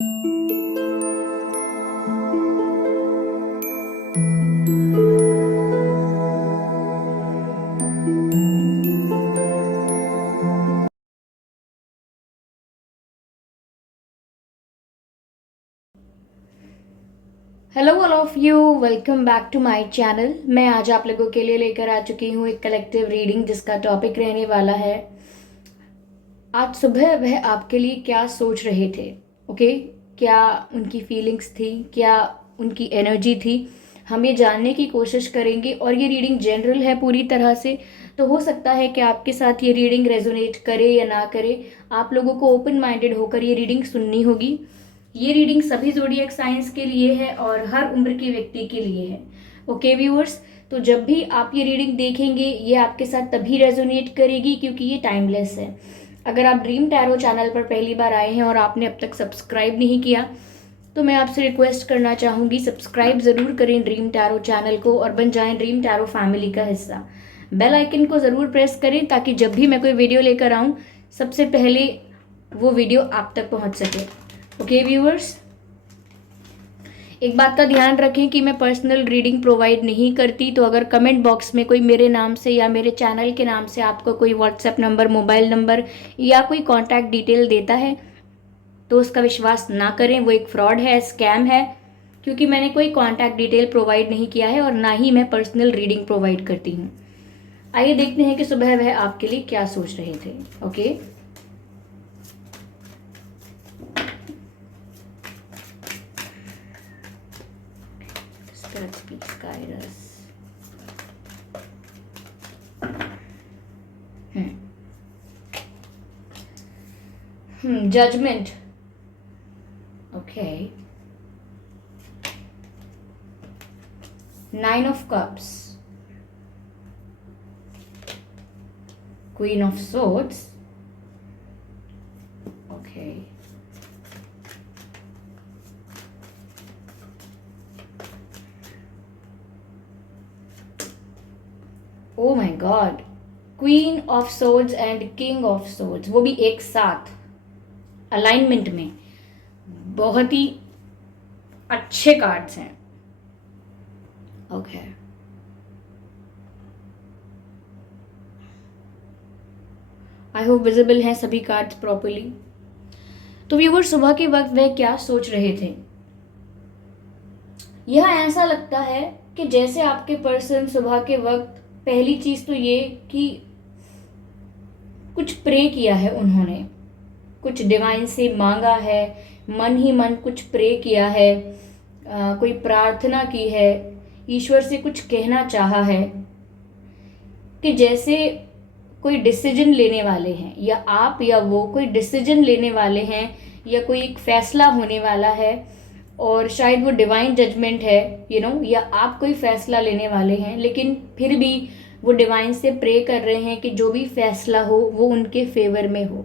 Hello all of you, welcome back to my channel. मैं आज आप लोगों के लिए लेकर आ चुकी हूँ एक कलेक्टिव रीडिंग जिसका टॉपिक रहने वाला है आज सुबह वह आपके लिए क्या सोच रहे थे। ओके, क्या उनकी फीलिंग्स थी, क्या उनकी एनर्जी थी, हम ये जानने की कोशिश करेंगे। और ये रीडिंग जनरल है पूरी तरह से, तो हो सकता है कि आपके साथ ये रीडिंग रेजोनेट करे या ना करे। आप लोगों को ओपन माइंडेड होकर ये रीडिंग सुननी होगी। ये रीडिंग सभी ज़ोडिएक साइंस के लिए है और हर उम्र के व्यक्ति के लिए है। ओके व्यूअर्स, तो जब भी आप ये रीडिंग देखेंगे ये आपके साथ तभी रेजोनेट करेगी क्योंकि ये टाइमलेस है। अगर आप ड्रीम टैरो चैनल पर पहली बार आए हैं और आपने अब तक सब्सक्राइब नहीं किया तो मैं आपसे रिक्वेस्ट करना चाहूँगी, सब्सक्राइब ज़रूर करें ड्रीम टैरो चैनल को और बन जाएं ड्रीम टैरो फैमिली का हिस्सा। बेल आइकन को ज़रूर प्रेस करें ताकि जब भी मैं कोई वीडियो लेकर आऊँ सबसे पहले वो वीडियो आप तक पहुँच सके। ओके व्यूअर्स, एक बात का ध्यान रखें कि मैं पर्सनल रीडिंग प्रोवाइड नहीं करती, तो अगर कमेंट बॉक्स में कोई मेरे नाम से या मेरे चैनल के नाम से आपको कोई व्हाट्सएप नंबर, मोबाइल नंबर या कोई कॉन्टैक्ट डिटेल देता है तो उसका विश्वास ना करें, वो एक फ्रॉड है, स्कैम है। क्योंकि मैंने कोई कॉन्टैक्ट डिटेल प्रोवाइड नहीं किया है और ना ही मैं पर्सनल रीडिंग प्रोवाइड करती हूँ। आइए देखते हैं कि सुबह वह आपके लिए क्या सोच रहे थे। Okay, Spirit please guide us. Judgment. Okay. Nine of Cups. Queen of Swords. Okay. Oh my God. Queen of swords and king of swords, वो भी एक साथ अलाइनमेंट में। बहुत ही अच्छे कार्ड्स हैं। ओके, आई होप विजिबल हैं सभी कार्ड्स प्रॉपरली। तो व्यूवर, सुबह के वक्त वह क्या सोच रहे थे? यह ऐसा लगता है कि जैसे आपके पर्सन सुबह के वक्त पहली चीज तो ये कि कुछ प्रे किया है उन्होंने, कुछ डिवाइन से मांगा है, मन ही मन कुछ प्रे किया है, कोई प्रार्थना की है, ईश्वर से कुछ कहना चाहा है कि जैसे कोई डिसीजन लेने वाले हैं, या आप या वो कोई डिसीजन लेने वाले हैं, या कोई एक फैसला होने वाला है और शायद वो डिवाइन जजमेंट है, या आप कोई फैसला लेने वाले हैं, लेकिन फिर भी वो डिवाइन से प्रे कर रहे हैं कि जो भी फैसला हो वो उनके फेवर में हो।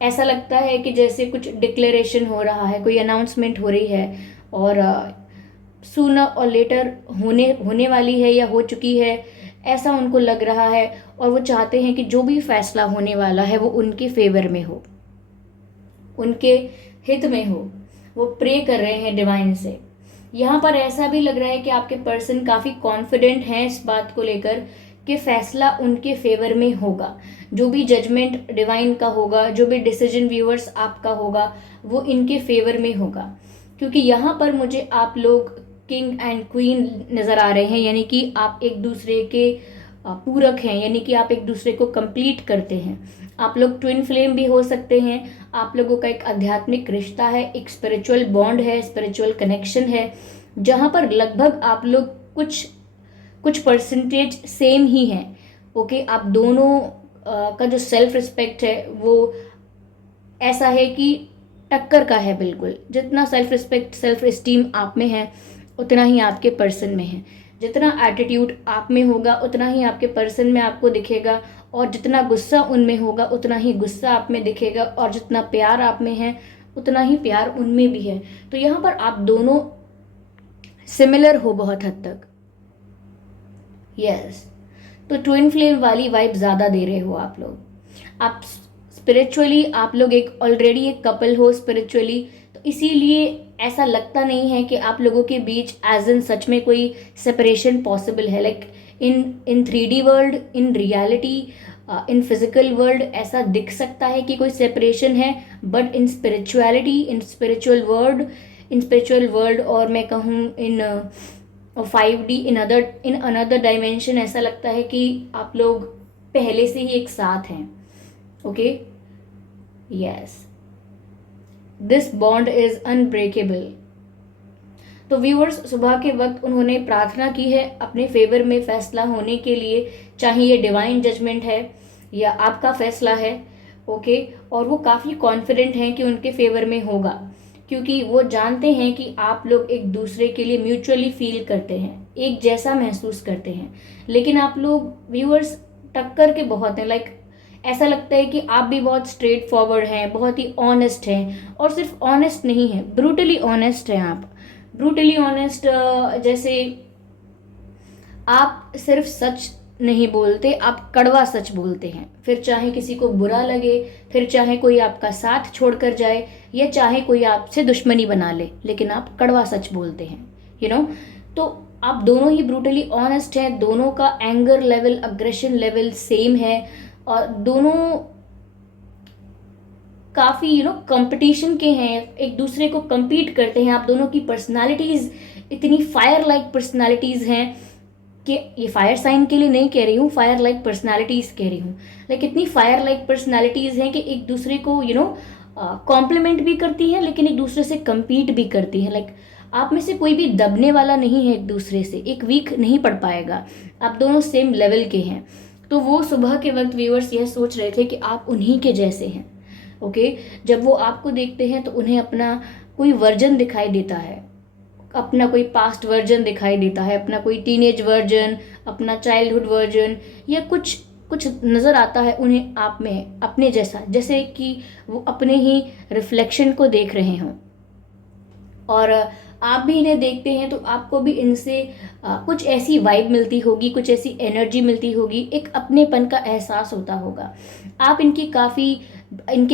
ऐसा लगता है कि जैसे कुछ डिक्लेरेशन हो रहा है, कोई अनाउंसमेंट हो रही है और सूनर और लेटर होने वाली है या हो चुकी है, ऐसा उनको लग रहा है। और वो चाहते हैं कि जो भी फैसला होने वाला है वो उनके फेवर में हो, उनके हित में हो। वो प्रे कर रहे हैं डिवाइन से। यहाँ पर ऐसा भी लग रहा है कि आपके पर्सन काफ़ी कॉन्फिडेंट हैं इस बात को लेकर कि फैसला उनके फेवर में होगा। जो भी जजमेंट डिवाइन का होगा, जो भी डिसीजन व्यूअर्स आपका होगा, वो इनके फेवर में होगा। क्योंकि यहाँ पर मुझे आप लोग किंग एंड क्वीन नज़र आ रहे हैं, यानी कि आप एक दूसरे के पूरक हैं, यानी कि आप एक दूसरे को कंप्लीट करते हैं। आप लोग ट्विन फ्लेम भी हो सकते हैं। आप लोगों का एक आध्यात्मिक रिश्ता है, एक स्पिरिचुअल बॉन्ड है, स्पिरिचुअल कनेक्शन है, जहाँ पर लगभग आप लोग कुछ परसेंटेज सेम ही हैं। ओके, आप दोनों का जो सेल्फ रिस्पेक्ट है वो ऐसा है कि टक्कर का है बिल्कुल। जितना सेल्फ रिस्पेक्ट, सेल्फ इस्टीम आप में है उतना ही आपके पर्सन में है। जितना एटीट्यूड आप में होगा उतना ही आपके पर्सन में आपको दिखेगा, और जितना गुस्सा उनमें होगा उतना ही गुस्सा आप में दिखेगा, और जितना प्यार आप में है उतना ही प्यार उनमें भी है। तो यहाँ पर आप दोनों सिमिलर हो बहुत हद तक। यस, तो ट्विन फ्लेम वाली वाइब ज़्यादा दे रहे हो आप लोग। आप स्पिरिचुअली आप लोग एक ऑलरेडी एक कपल हो स्पिरिचुअली, तो तो इसीलिए ऐसा लगता नहीं है कि आप लोगों के बीच एज इन सच में कोई सेपरेशन पॉसिबल है। Like in 3D world, in reality, in physical world ऐसा दिख सकता है कि कोई सेपरेशन है, but in spirituality, in spiritual world और मैं कहूँ इन 5D, इन अनदर डायमेंशन, ऐसा लगता है कि आप लोग पहले से ही एक साथ हैं। Okay, yes, this bond is unbreakable. तो व्यूअर्स, सुबह के वक्त उन्होंने प्रार्थना की है अपने फेवर में फैसला होने के लिए, चाहे ये डिवाइन जजमेंट है या आपका फैसला है। ओके, और वो काफ़ी कॉन्फिडेंट हैं कि उनके फेवर में होगा, क्योंकि वो जानते हैं कि आप लोग एक दूसरे के लिए म्यूचुअली फील करते हैं, एक जैसा महसूस करते हैं। लेकिन आप लोग व्यूअर्स टक्कर के बहुत हैं। लाइक ऐसा लगता है कि आप भी बहुत स्ट्रेट फॉरवर्ड हैं, बहुत ही ऑनेस्ट हैं, और सिर्फ ऑनेस्ट नहीं है, ब्रूटली ऑनेस्ट हैं आप। ब्रूटली ऑनेस्ट, जैसे आप सिर्फ सच नहीं बोलते, आप कड़वा सच बोलते हैं। फिर चाहे किसी को बुरा लगे, फिर चाहे कोई आपका साथ छोड़कर जाए, या चाहे कोई आपसे दुश्मनी बना ले, लेकिन आप कड़वा सच बोलते हैं, तो आप दोनों ही ब्रूटली ऑनेस्ट हैं। दोनों का anger level, aggression level same है, और दोनों काफ़ी कंपटीशन के हैं, एक दूसरे को compete करते हैं। आप दोनों की पर्सनालिटीज़ इतनी फायर लाइक पर्सनालिटीज़ हैं कि ये फायर साइन के लिए नहीं कह रही हूँ, फायर लाइक पर्सनालिटीज़ कह रही हूँ। लाइक इतनी फायर लाइक पर्सनालिटीज़ हैं कि एक दूसरे को कॉम्प्लीमेंट भी करती हैं, लेकिन एक दूसरे से compete भी करती हैं। लाइक आप में से कोई भी दबने वाला नहीं है एक दूसरे से, एक वीक नहीं पड़ पाएगा। आप दोनों सेम लेवल के हैं। तो वो सुबह के वक्त व्यूअर्स यह सोच रहे थे कि आप उन्हीं के जैसे हैं। ओके, जब वो आपको देखते हैं तो उन्हें अपना कोई वर्जन दिखाई देता है, अपना कोई पास्ट वर्जन दिखाई देता है, अपना कोई टीनेज वर्जन, अपना चाइल्डहुड वर्जन, या कुछ कुछ नज़र आता है उन्हें आप में अपने जैसा, जैसे कि वो अपने ही रिफ्लेक्शन को देख रहे हों। और आप भी इन्हें देखते हैं तो आपको भी इनसे कुछ ऐसी वाइब मिलती होगी, कुछ ऐसी एनर्जी मिलती होगी, एक अपनेपन का एहसास होता होगा। आप इनके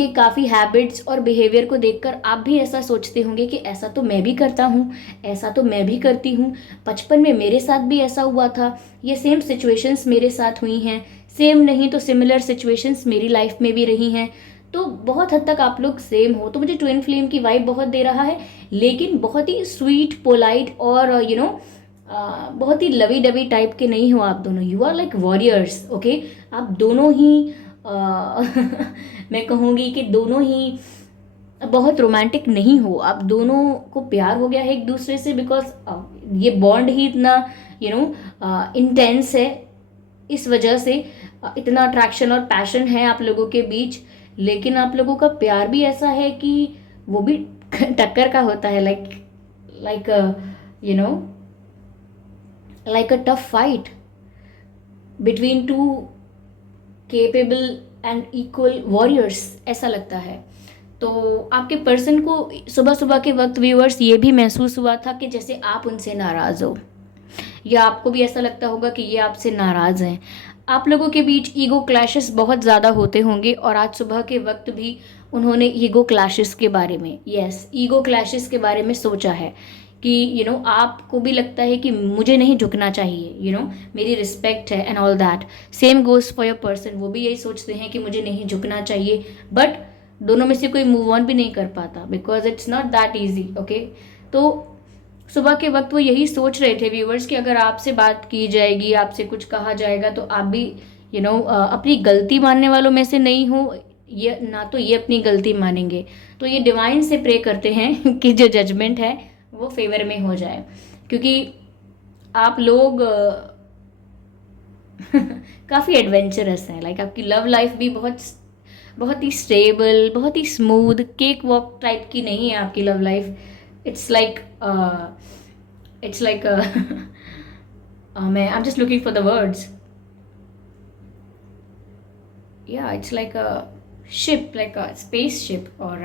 काफ़ी हैबिट्स और बिहेवियर को देखकर आप भी ऐसा सोचते होंगे कि ऐसा तो मैं भी करता हूँ, ऐसा तो मैं भी करती हूँ, बचपन में मेरे साथ भी ऐसा हुआ था, ये सेम सिचुएशंस मेरे साथ हुई हैं, सेम नहीं तो सिमिलर सिचुएशंस मेरी लाइफ में भी रही हैं। तो बहुत हद तक आप लोग सेम हो। तो मुझे ट्विन फ्लेम की वाइब बहुत दे रहा है, लेकिन बहुत ही स्वीट, पोलाइट और बहुत ही लवी डवी टाइप के नहीं हो आप दोनों। You are like warriors. Okay, आप दोनों ही मैं कहूँगी कि दोनों ही बहुत रोमांटिक नहीं हो। आप दोनों को प्यार हो गया है एक दूसरे से, बिकॉज ये बॉन्ड ही इतना इंटेंस है, इस वजह से इतना अट्रैक्शन और पैशन है आप लोगों के बीच। लेकिन आप लोगों का प्यार भी ऐसा है कि वो भी टक्कर का होता है, like like a tough fight between two capable and equal warriors, ऐसा लगता है। तो आपके पर्सन को सुबह सुबह के वक्त व्यूअर्स ये भी महसूस हुआ था कि जैसे आप उनसे नाराज़ हो, या आपको भी ऐसा लगता होगा कि ये आपसे नाराज़ हैं। आप लोगों के बीच ईगो क्लैशेस बहुत ज़्यादा होते होंगे, और आज सुबह के वक्त भी उन्होंने ईगो क्लैशेस के बारे में, ईगो क्लैशेस के बारे में सोचा है कि आपको भी लगता है कि मुझे नहीं झुकना चाहिए, मेरी रिस्पेक्ट है and all that. Same goes for your person, वो भी यही सोचते हैं कि मुझे नहीं झुकना चाहिए, बट दोनों में से कोई मूव ऑन भी नहीं कर पाता, because it's not that easy. Okay, तो सुबह के वक्त वो यही सोच रहे थे व्यूवर्स कि अगर आपसे बात की जाएगी, आपसे कुछ कहा जाएगा, तो आप भी अपनी गलती मानने वालों में से नहीं हो, ये ना तो ये अपनी गलती मानेंगे। तो ये डिवाइन से प्रे करते हैं कि जो जजमेंट है वो फेवर में हो जाए, क्योंकि आप लोग काफ़ी एडवेंचरस हैं। लाइक आपकी लव लाइफ भी बहुत बहुत ही स्टेबल, बहुत ही स्मूथ, केक वॉक टाइप की नहीं है आपकी love life. It's like I'm just looking for the words. Yeah, it's like a ship, like a spaceship, or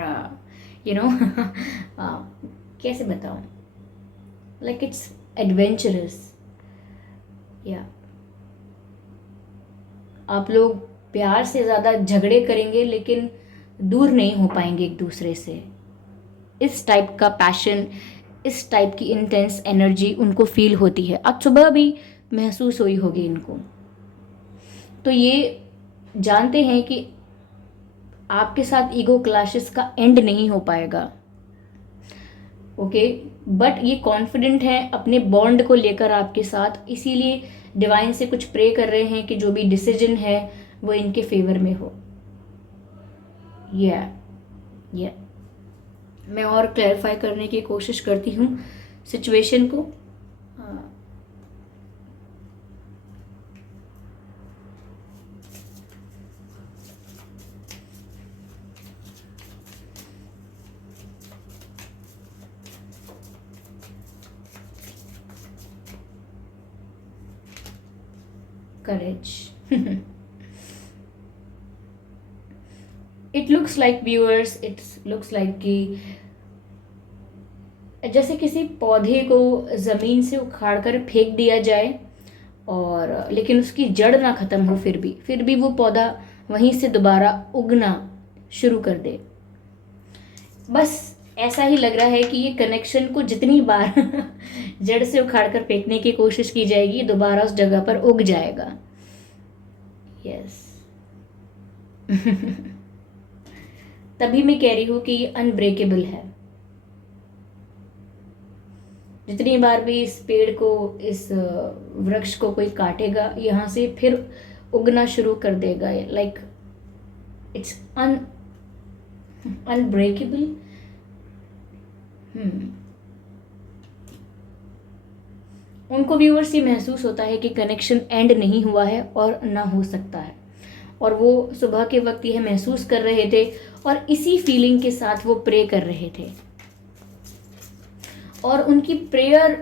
कैसे बताऊँ? Like it's adventurous. Yeah. आप लोग प्यार से ज़्यादा झगड़े करेंगे, लेकिन दूर नहीं हो पाएंगे एक दूसरे से। इस टाइप का पैशन, इस टाइप की इंटेंस एनर्जी उनको फील होती है। आज सुबह भी महसूस हुई होगी इनको। तो ये जानते हैं कि आपके साथ ईगो क्लैशेस का एंड नहीं हो पाएगा, ओके। बट ये कॉन्फिडेंट है अपने बॉन्ड को लेकर आपके साथ, इसीलिए डिवाइन से कुछ प्रे कर रहे हैं कि जो भी डिसीजन है वो इनके फेवर में हो। या मैं और क्लैरिफाई करने की कोशिश करती हूँ सिचुएशन को। Courage. It looks like viewers, it's looks like कि जैसे किसी पौधे को ज़मीन से उखाड़ कर फेंक दिया जाए, और लेकिन उसकी जड़ ना ख़त्म हो, फिर भी वो पौधा वहीं से दोबारा उगना शुरू कर दे। बस ऐसा ही लग रहा है कि ये कनेक्शन को जितनी बार जड़ से उखाड़ कर फेंकने की कोशिश की जाएगी, दोबारा उस जगह पर उग जाएगा। यस। तभी मैं कह रही हूँ कि ये अनब्रेकेबल है। जितनी बार भी इस पेड़ को, इस वृक्ष को कोई काटेगा, यहाँ से फिर उगना शुरू कर देगा। Like it's unbreakable. उनको व्यूअर्स ये महसूस होता है कि कनेक्शन एंड नहीं हुआ है और ना हो सकता है, और वो सुबह के वक्त यह महसूस कर रहे थे और इसी फीलिंग के साथ वो प्रे कर रहे थे। और उनकी प्रेयर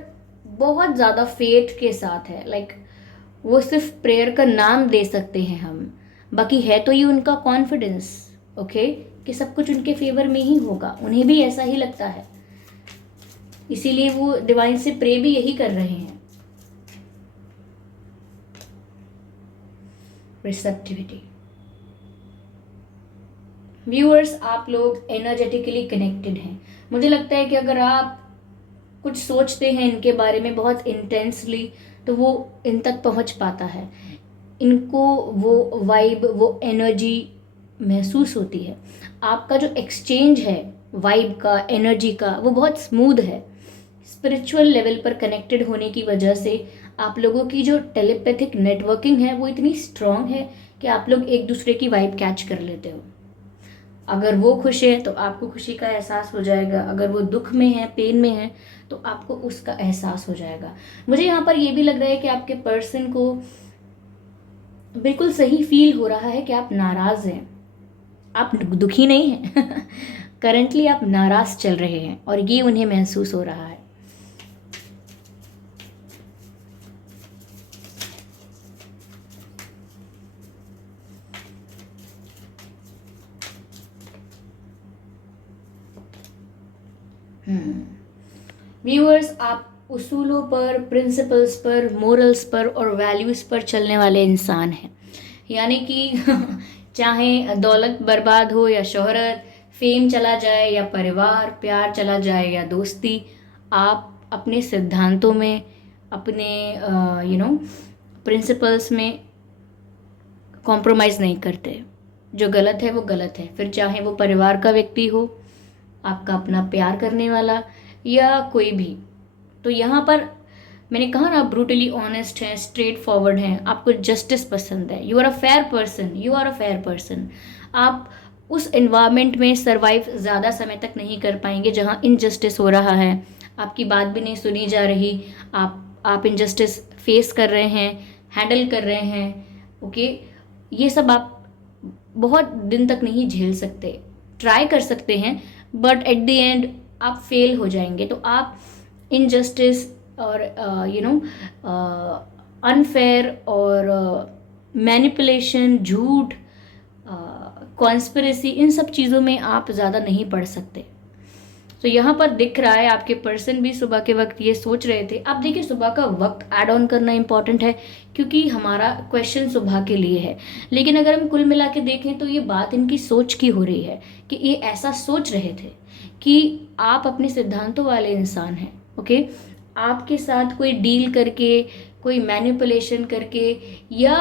बहुत ज़्यादा फेथ के साथ है। लाइक वो सिर्फ प्रेयर का नाम दे सकते हैं हम, बाकी है तो ये उनका कॉन्फिडेंस, ओके, कि सब कुछ उनके फेवर में ही होगा। उन्हें भी ऐसा ही लगता है, इसीलिए वो डिवाइन से प्रे भी यही कर रहे हैं। रिसेप्टिविटी। व्यूअर्स, आप लोग एनर्जेटिकली कनेक्टेड हैं। मुझे लगता है कि अगर आप कुछ सोचते हैं इनके बारे में बहुत इंटेंसली, तो वो इन तक पहुंच पाता है। इनको वो वाइब, वो एनर्जी महसूस होती है। आपका जो एक्सचेंज है वाइब का, एनर्जी का, वो बहुत स्मूथ है। स्पिरिचुअल लेवल पर कनेक्टेड होने की वजह से आप लोगों की जो टेलीपैथिक नेटवर्किंग है वो इतनी स्ट्रांग है कि आप लोग एक दूसरे की वाइब कैच कर लेते हो। अगर वो खुश है तो आपको खुशी का एहसास हो जाएगा, अगर वो दुख में है, पेन में है, तो आपको उसका एहसास हो जाएगा। मुझे यहाँ पर ये भी लग रहा है कि आपके पर्सन को बिल्कुल सही फील हो रहा है कि आप नाराज़ हैं, आप दुखी नहीं हैं। करंटली आप नाराज़ चल रहे हैं और ये उन्हें महसूस हो रहा है। व्यूअर्स, आप उसूलों पर, प्रिंसिपल्स पर, मोरल्स पर और वैल्यूज़ पर चलने वाले इंसान हैं। यानी कि चाहे दौलत बर्बाद हो या शोहरत, फेम चला जाए या परिवार, प्यार चला जाए या दोस्ती, आप अपने सिद्धांतों में, अपने प्रिंसिपल्स में कॉम्प्रोमाइज़ नहीं करते। जो गलत है वो गलत है, फिर चाहे वो परिवार का व्यक्ति हो, आपका अपना प्यार करने वाला, या कोई भी। तो यहाँ पर मैंने कहा ना, ब्रूटली ऑनेस्ट हैं, स्ट्रेट फॉरवर्ड हैं, आपको जस्टिस पसंद है। You are a fair person, you are a fair person. आप उस एनवायरनमेंट में सरवाइव ज़्यादा समय तक नहीं कर पाएंगे जहाँ इनजस्टिस हो रहा है, आपकी बात भी नहीं सुनी जा रही, आप इनजस्टिस फेस कर रहे हैं, हैंडल कर रहे हैं, ओके। ये सब आप बहुत दिन तक नहीं झेल सकते। ट्राई कर सकते हैं, बट एट द एंड आप फेल हो जाएंगे। तो आप इनजस्टिस और अनफेयर और मैनिपुलेशन, झूठ, कॉन्स्पिरेसी, इन सब चीज़ों में आप ज़्यादा नहीं पढ़ सकते। तो यहाँ पर दिख रहा है आपके पर्सन भी सुबह के वक्त ये सोच रहे थे। अब देखिए सुबह का वक्त ऐड ऑन करना इंपॉर्टेंट है क्योंकि हमारा क्वेश्चन सुबह के लिए है, लेकिन अगर हम कुल मिला के देखें तो ये बात इनकी सोच की हो रही है कि ये ऐसा सोच रहे थे कि आप अपने सिद्धांतों वाले इंसान हैं। ओके, आपके साथ कोई डील करके, कोई मैनिपुलेशन करके या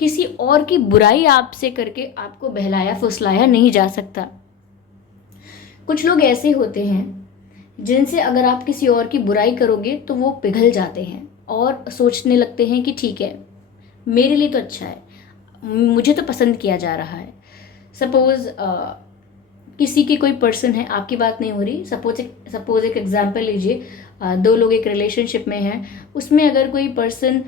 किसी और की बुराई आपसे करके आपको बहलाया फुसलाया नहीं जा सकता। कुछ लोग ऐसे होते हैं जिनसे अगर आप किसी और की बुराई करोगे तो वो पिघल जाते हैं और सोचने लगते हैं कि ठीक है, मेरे लिए तो अच्छा है, मुझे तो पसंद किया जा रहा है। सपोज किसी की कोई पर्सन है, आपकी बात नहीं हो रही, सपोज एक एग्जांपल लीजिए, दो लोग एक रिलेशनशिप में हैं, उसमें अगर कोई पर्सन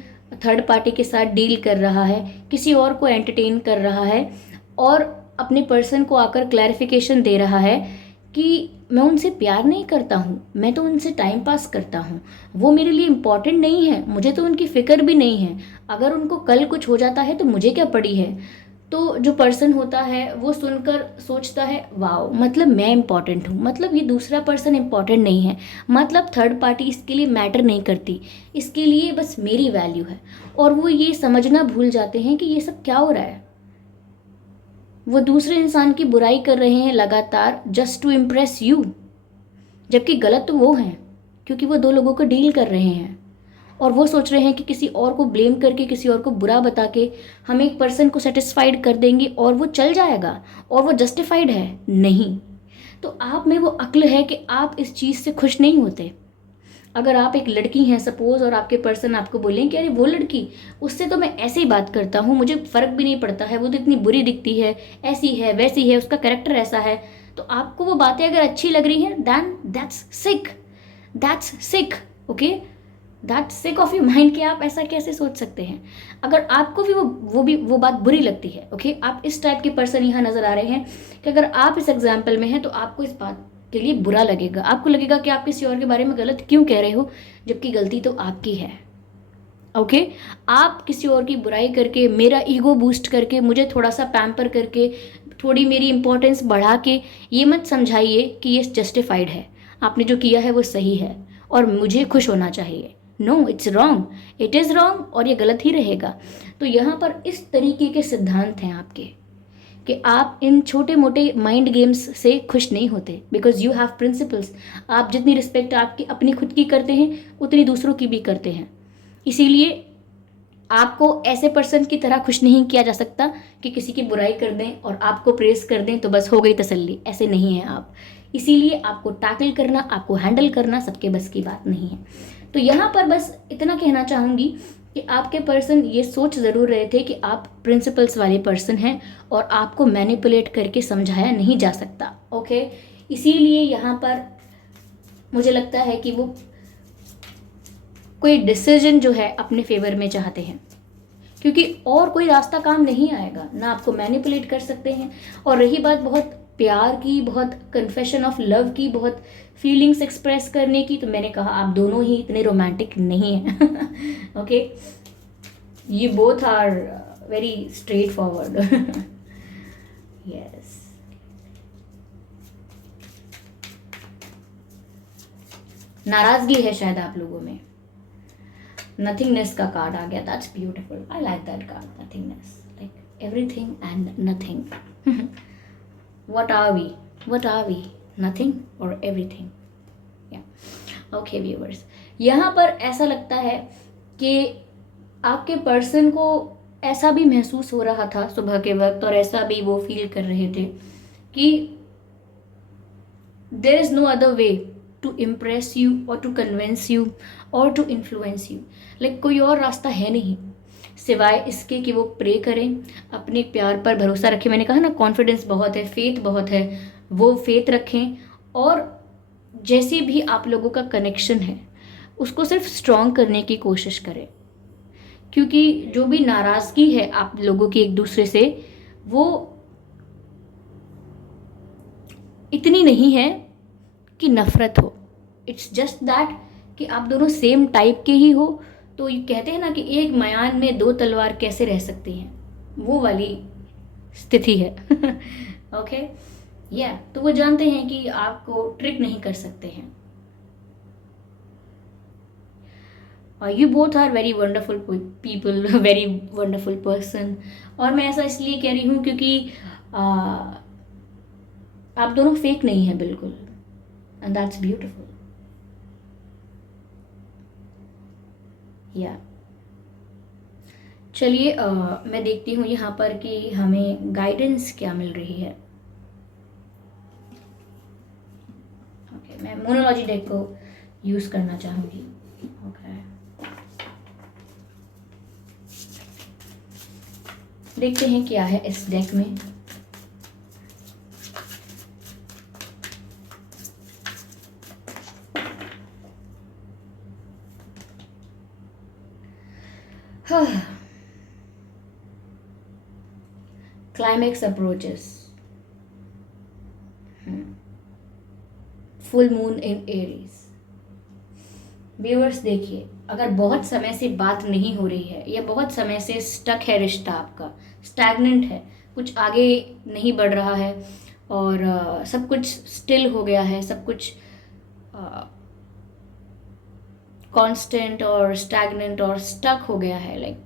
थर्ड पार्टी के साथ डील कर रहा है, किसी और को एंटरटेन कर रहा है और अपने पर्सन को आकर क्लैरिफिकेशन दे रहा है कि मैं उनसे प्यार नहीं करता हूँ, मैं तो उनसे टाइम पास करता हूँ, वो मेरे लिए इम्पॉर्टेंट नहीं है, मुझे तो उनकी फ़िक्र भी नहीं है, अगर उनको कल कुछ हो जाता है तो मुझे क्या पड़ी है। तो जो पर्सन होता है वो सुनकर सोचता है वाओ, मतलब मैं इम्पॉर्टेंट हूँ, मतलब ये दूसरा पर्सन इम्पॉर्टेंट नहीं है, मतलब थर्ड पार्टी इसके लिए मैटर नहीं करती, इसके लिए बस मेरी वैल्यू है। और वो ये समझना भूल जाते हैं कि ये सब क्या हो रहा है। वो दूसरे इंसान की बुराई कर रहे हैं लगातार जस्ट टू इम्प्रेस यू, जबकि गलत तो वो हैं क्योंकि वो दो लोगों को डील कर रहे हैं और वो सोच रहे हैं कि किसी और को ब्लेम करके, किसी और को बुरा बता के हम एक पर्सन को सेटिस्फाइड कर देंगे और वो चल जाएगा और वो जस्टिफाइड है। नहीं, तो आप में वो अक्ल है कि आप इस चीज़ से खुश नहीं होते। अगर आप एक लड़की हैं सपोज और आपके पर्सन आपको बोलें कि अरे वो लड़की, उससे तो मैं ऐसे ही बात करता हूँ, मुझे फ़र्क भी नहीं पड़ता है, वो तो इतनी बुरी दिखती है, ऐसी है वैसी है, उसका कैरेक्टर ऐसा है, तो आपको वो बातें अगर अच्छी लग रही हैं than that's sick. Okay, that's sick of your mind कि आप ऐसा कैसे सोच सकते हैं। अगर आपको भी वो बात बुरी लगती है, ओके, आप इस टाइप के पर्सन यहाँ नज़र आ रहे हैं कि अगर आप इस एग्जाम्पल में हैं तो आपको इस बात के लिए बुरा लगेगा, आपको लगेगा कि आप किसी और के बारे में गलत क्यों कह रहे हो जबकि गलती तो आपकी है। ओके, आप किसी और की बुराई करके, मेरा ईगो बूस्ट करके, मुझे थोड़ा सा पैम्पर करके, थोड़ी मेरी इंपॉर्टेंस बढ़ा के ये मत समझाइए कि ये जस्टिफाइड है, आपने जो किया है वो सही है और मुझे खुश होना चाहिए। No, it's wrong, it is wrong और ये गलत ही रहेगा। तो यहाँ पर इस तरीके के सिद्धांत हैं आपके कि आप इन छोटे मोटे माइंड गेम्स से खुश नहीं होते बिकॉज यू हैव प्रिंसिपल्स। आप जितनी रिस्पेक्ट आपकी अपनी खुद की करते हैं उतनी दूसरों की भी करते हैं, इसीलिए आपको ऐसे पर्सन की तरह खुश नहीं किया जा सकता कि किसी की बुराई कर दें और आपको प्रेस कर दें तो बस हो गई तसल्ली। ऐसे नहीं हैं आप, इसीलिए आपको टैकल करना, आपको हैंडल करना सबके बस की बात नहीं है। तो यहाँ पर बस इतना कहना चाहूँगी कि आपके पर्सन ये सोच ज़रूर रहे थे कि आप प्रिंसिपल्स वाले पर्सन हैं और आपको मैनिपुलेट करके समझाया नहीं जा सकता। ओके, इसीलिए यहाँ पर मुझे लगता है कि वो कोई डिसीजन जो है अपने फेवर में चाहते हैं क्योंकि और कोई रास्ता काम नहीं आएगा, ना आपको मैनिपुलेट कर सकते हैं। और रही बात बहुत प्यार की, बहुत कन्फेशन ऑफ लव की, बहुत फीलिंग्स एक्सप्रेस करने की, तो मैंने कहा आप दोनों ही इतने रोमांटिक नहीं हैं। ओके, ये both are very straightforward. Yes, नाराजगी है शायद आप लोगों में। नथिंगनेस का कार्ड आ गया, that's beautiful, I like that card, nothingness, like everything and nothing. what are we nothing or everything? yeah, okay viewers, यहाँ पर ऐसा लगता है कि आपके पर्सन को ऐसा भी महसूस हो रहा था सुबह के वक्त और ऐसा भी वो फील कर रहे थे कि there is no other way to impress you or to convince you or to influence you, like कोई और रास्ता है नहीं सिवाय इसके कि वो प्रे करें, अपने प्यार पर भरोसा रखें। मैंने कहा ना, कॉन्फिडेंस बहुत है, फेथ बहुत है, वो फेथ रखें और जैसे भी आप लोगों का कनेक्शन है उसको सिर्फ स्ट्रॉन्ग करने की कोशिश करें, क्योंकि जो भी नाराज़गी है आप लोगों की एक दूसरे से, वो इतनी नहीं है कि नफ़रत हो, इट्स जस्ट दैट कि आप दोनों सेम टाइप के ही हो। तो ये कहते हैं ना कि एक मयान में दो तलवार कैसे रह सकती हैं, वो वाली स्थिति है। ओके, तो वो जानते हैं कि आपको ट्रिक नहीं कर सकते हैं। You both are very wonderful people, very wonderful person. और मैं ऐसा इसलिए कह रही हूँ क्योंकि आप दोनों फेक नहीं हैं बिल्कुल, एंड दैट्स ब्यूटिफुल। या चलिए मैं देखती हूँ यहाँ पर कि हमें गाइडेंस क्या मिल रही है। ओके, मैं मोनोलॉजी डेक को यूज़ करना चाहूँगी। ओके, देखते हैं क्या है इस डेक में। Climax approaches, full moon in Aries. Viewers देखिए, अगर बहुत समय से बात नहीं हो रही है या बहुत समय से स्टक है रिश्ता आपका, स्टैग्नेंट है, कुछ आगे नहीं बढ़ रहा है और सब कुछ स्टिल हो गया है, सब कुछ कांस्टेंट और स्टैग्नेंट और स्टक हो गया है, लाइक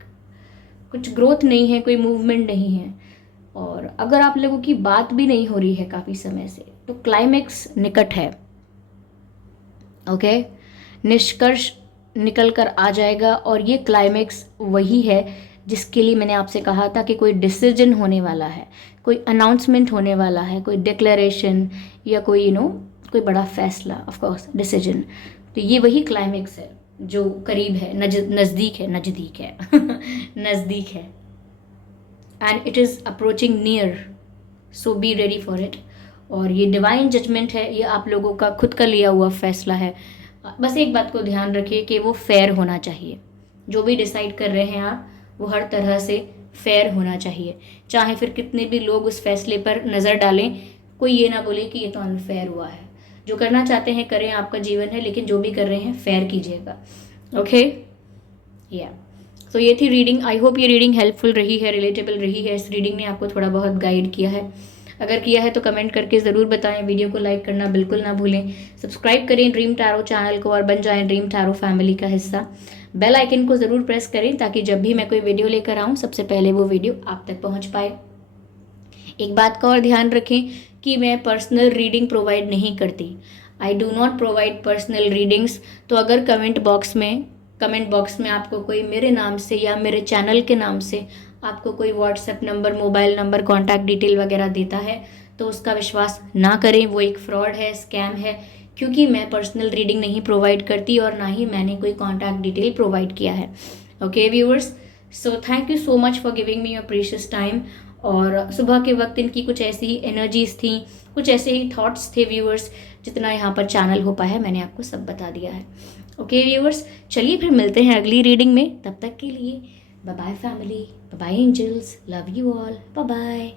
कुछ ग्रोथ नहीं है, कोई मूवमेंट नहीं है, और अगर आप लोगों की बात भी नहीं हो रही है काफ़ी समय से, तो क्लाइमेक्स निकट है। ओके, निष्कर्ष निकल कर आ जाएगा और ये क्लाइमेक्स वही है जिसके लिए मैंने आपसे कहा था कि कोई डिसीजन होने वाला है, कोई अनाउंसमेंट होने वाला है, कोई डिक्लेरेशन या कोई कोई बड़ा फैसला, ऑफ कोर्स डिसीजन। तो ये वही क्लाइमेक्स है जो करीब है, नज़दीक है, नज़दीक है नज़दीक है, and it is approaching near, so be ready for it. और ये डिवाइन जजमेंट है, ये आप लोगों का खुद का लिया हुआ फैसला है। बस एक बात को ध्यान रखिए कि वो फेयर होना चाहिए, जो भी डिसाइड कर रहे हैं आप, वो हर तरह से फेयर होना चाहिए। चाहे फिर कितने भी लोग उस फैसले पर नज़र डालें, कोई ये ना बोले कि ये तो अनफेयर हुआ है। जो करना चाहते हैं करें, आपका जीवन है, लेकिन जो भी कर रहे हैं फेयर कीजिएगा। ओके, तो ये थी रीडिंग। आई होप ये रीडिंग हेल्पफुल रही है, रिलेटेबल रही है। इस रीडिंग ने आपको थोड़ा बहुत गाइड किया है। अगर किया है तो कमेंट करके ज़रूर बताएं। वीडियो को लाइक करना बिल्कुल ना भूलें। सब्सक्राइब करें ड्रीम टैरो चैनल को और बन जाएं ड्रीम टैरो फैमिली का हिस्सा। बेल आइकन को ज़रूर प्रेस करें ताकि जब भी मैं कोई वीडियो लेकर आऊँ, सबसे पहले वो वीडियो आप तक पहुँच पाए। एक बात का और ध्यान रखें कि मैं पर्सनल रीडिंग प्रोवाइड नहीं करती। I do not provide personal readings. तो अगर कमेंट बॉक्स में आपको कोई मेरे नाम से या मेरे चैनल के नाम से आपको कोई WhatsApp number, mobile number, contact detail वगैरह देता है, तो उसका विश्वास ना करें। वो एक फ्रॉड है, स्कैम है, क्योंकि मैं पर्सनल रीडिंग नहीं प्रोवाइड करती और ना ही मैंने कोई कॉन्टैक्ट डिटेल प्रोवाइड किया है। Okay viewers, so thank you so much for giving me your precious time. और सुबह के वक्त इनकी कुछ ऐसी ही एनर्जीज थी, कुछ ऐसे ही थॉट्स थे व्यूअर्स। जितना यहाँ पर चैनल हो पाया मैंने आपको सब बता दिया है। ओके व्यूअर्स, चलिए फिर मिलते हैं अगली रीडिंग में। तब तक के लिए bye bye family, bye bye angels, love you all, bye bye.